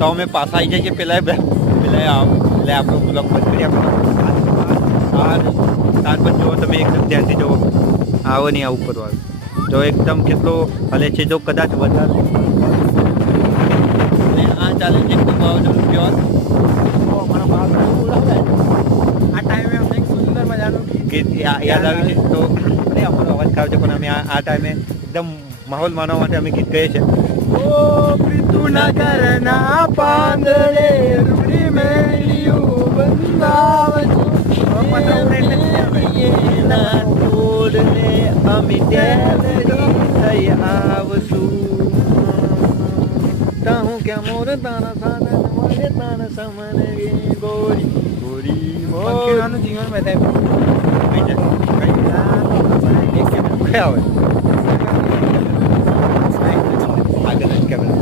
તો અમે પાછા આવી જઈએ પેલા એટલે આપણો બ્લોગ બંધ કરી આપણે તાર પર જુઓ તમે એકદમ ધ્યાનથી જુઓ આવો નહીં આવું કરવાનું જો એકદમ કેટલો હલે છે જો કદાચ વધારે અને આ ચાલે છે એકદમ વાવાઝોડું પ્યોર આ ટાઈમે અમને એક સુંદર મજાનું ગીત યાદ આવ્યું છે તો અરે અમારો અવાજ ખાવ છે પણ અમે આ ટાઈમે એકદમ માહોલ માનવા માટે અમે ગીત ગઈએ છીએ ઓ પૃથુનગર ના પાંદડે રૂડી મેળ્યું બંધાવજો તોડને અમે થઈ આવશું તાહું ક્યાં મોર તારા સાના મળે તારા સમન ગોરી ગોરી પંખીઓનું જીવન બતાવ્યું કઈ જાય કઈ આવે આગળ જ કેમેરા